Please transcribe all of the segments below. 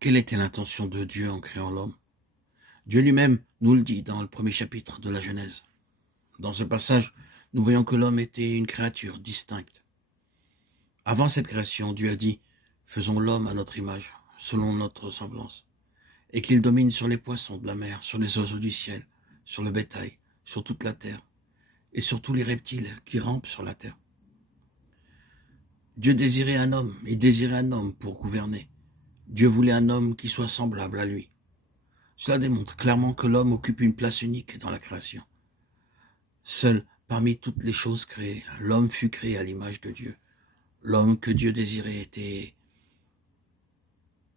Quelle était l'intention de Dieu en créant l'homme? Dieu lui-même nous le dit dans le premier chapitre de la Genèse. Dans ce passage, nous voyons que l'homme était une créature distincte. Avant cette création, Dieu a dit « Faisons l'homme à notre image, selon notre ressemblance, et qu'il domine sur les poissons de la mer, sur les oiseaux du ciel, sur le bétail, sur toute la terre, et sur tous les reptiles qui rampent sur la terre. » Dieu désirait un homme, il désirait un homme pour gouverner. Dieu voulait un homme qui soit semblable à lui. Cela démontre clairement que l'homme occupe une place unique dans la création. Seul parmi toutes les choses créées, l'homme fut créé à l'image de Dieu. L'homme que Dieu désirait était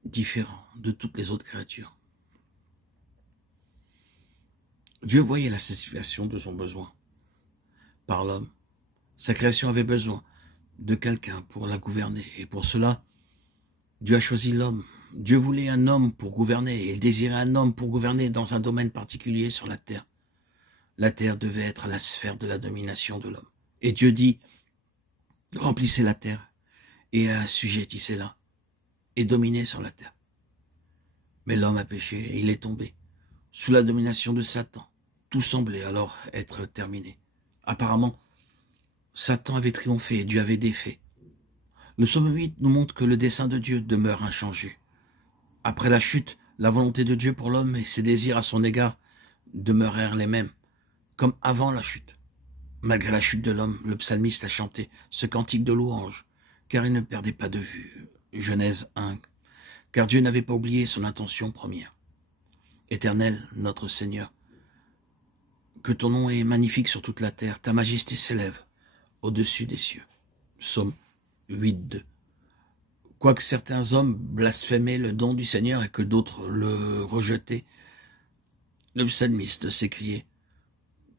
différent de toutes les autres créatures. Dieu voyait la satisfaction de son besoin par l'homme. Sa création avait besoin de quelqu'un pour la gouverner. Et pour cela, Dieu a choisi l'homme. Dieu voulait un homme pour gouverner. Il désirait un homme pour gouverner dans un domaine particulier sur la terre. La terre devait être la sphère de la domination de l'homme. Et Dieu dit, remplissez la terre et assujettissez-la et dominez sur la terre. Mais l'homme a péché et il est tombé sous la domination de Satan. Tout semblait alors être terminé. Apparemment, Satan avait triomphé et Dieu avait défait. Le psaume 8 nous montre que le dessein de Dieu demeure inchangé. Après la chute, la volonté de Dieu pour l'homme et ses désirs à son égard demeurèrent les mêmes, comme avant la chute. Malgré la chute de l'homme, le psalmiste a chanté ce cantique de louange, car il ne perdait pas de vue. Genèse 1, car Dieu n'avait pas oublié son intention première. Éternel, notre Seigneur, que ton nom est magnifique sur toute la terre, ta majesté s'élève au-dessus des cieux. Psaume 8.2. Quoique certains hommes blasphémaient le nom du Seigneur et que d'autres le rejetaient, le psalmiste s'écriait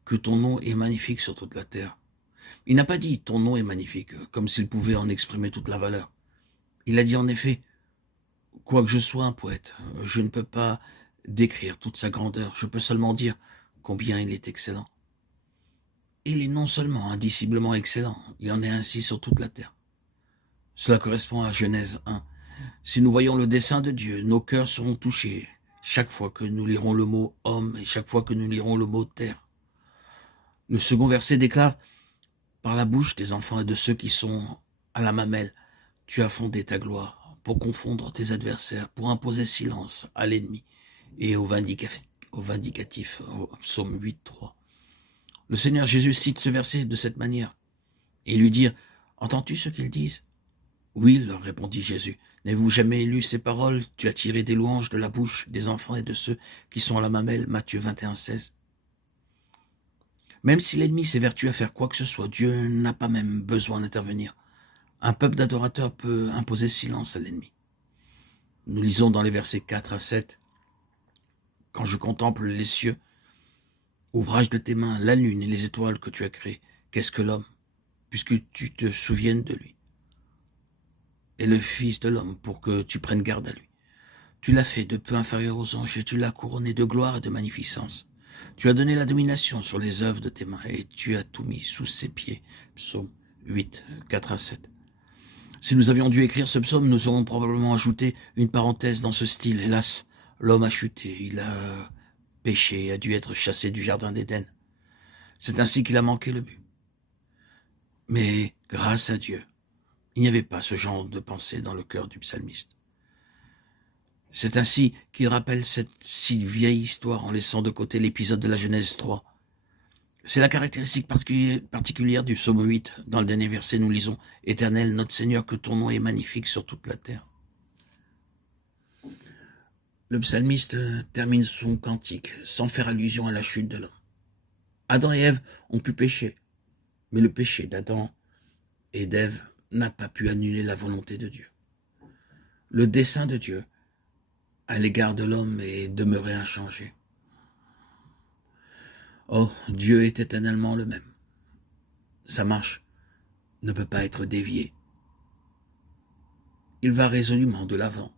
que ton nom est magnifique sur toute la terre. Il n'a pas dit ton nom est magnifique, comme s'il pouvait en exprimer toute la valeur. Il a dit en effet, quoique je sois un poète, je ne peux pas décrire toute sa grandeur, je peux seulement dire combien il est excellent. Il est non seulement indiciblement excellent, il en est ainsi sur toute la terre. Cela correspond à Genèse 1. Si nous voyons le dessein de Dieu, nos cœurs seront touchés chaque fois que nous lirons le mot homme et chaque fois que nous lirons le mot terre. Le second verset déclare, par la bouche des enfants et de ceux qui sont à la mamelle, tu as fondé ta gloire pour confondre tes adversaires, pour imposer silence à l'ennemi et au vindicatif, au psaume 8.3. Le Seigneur Jésus cite ce verset de cette manière et lui dit, entends-tu ce qu'ils disent? Oui, leur répondit Jésus. N'avez-vous jamais lu ces paroles? Tu as tiré des louanges de la bouche des enfants et de ceux qui sont à la mamelle. Matthieu 21.16. Même si l'ennemi s'évertue à faire quoi que ce soit, Dieu n'a pas même besoin d'intervenir. Un peuple d'adorateurs peut imposer silence à l'ennemi. Nous lisons dans les versets 4 à 7. Quand je contemple les cieux, ouvrage de tes mains, la lune et les étoiles que tu as créées, qu'est-ce que l'homme, puisque tu te souviennes de lui? Et le Fils de l'homme pour que tu prennes garde à lui. Tu l'as fait de peu inférieur aux anges et tu l'as couronné de gloire et de magnificence. Tu as donné la domination sur les œuvres de tes mains et tu as tout mis sous ses pieds. Psaume 8, 4 à 7. Si nous avions dû écrire ce psaume, nous aurions probablement ajouté une parenthèse dans ce style. Hélas, l'homme a chuté, il a péché et a dû être chassé du jardin d'Éden. C'est ainsi qu'il a manqué le but. Mais grâce à Dieu, il n'y avait pas ce genre de pensée dans le cœur du psalmiste. C'est ainsi qu'il rappelle cette si vieille histoire en laissant de côté l'épisode de la Genèse 3. C'est la caractéristique particulière du psaume 8. Dans le dernier verset, nous lisons « Éternel, notre Seigneur, que ton nom est magnifique sur toute la terre ». Le psalmiste termine son cantique sans faire allusion à la chute de l'homme. Adam et Ève ont pu pécher, mais le péché d'Adam et d'Ève n'a pas pu annuler la volonté de Dieu. Le dessein de Dieu à l'égard de l'homme est demeuré inchangé. Oh, Dieu est éternellement le même. Sa marche ne peut pas être déviée. Il va résolument de l'avant.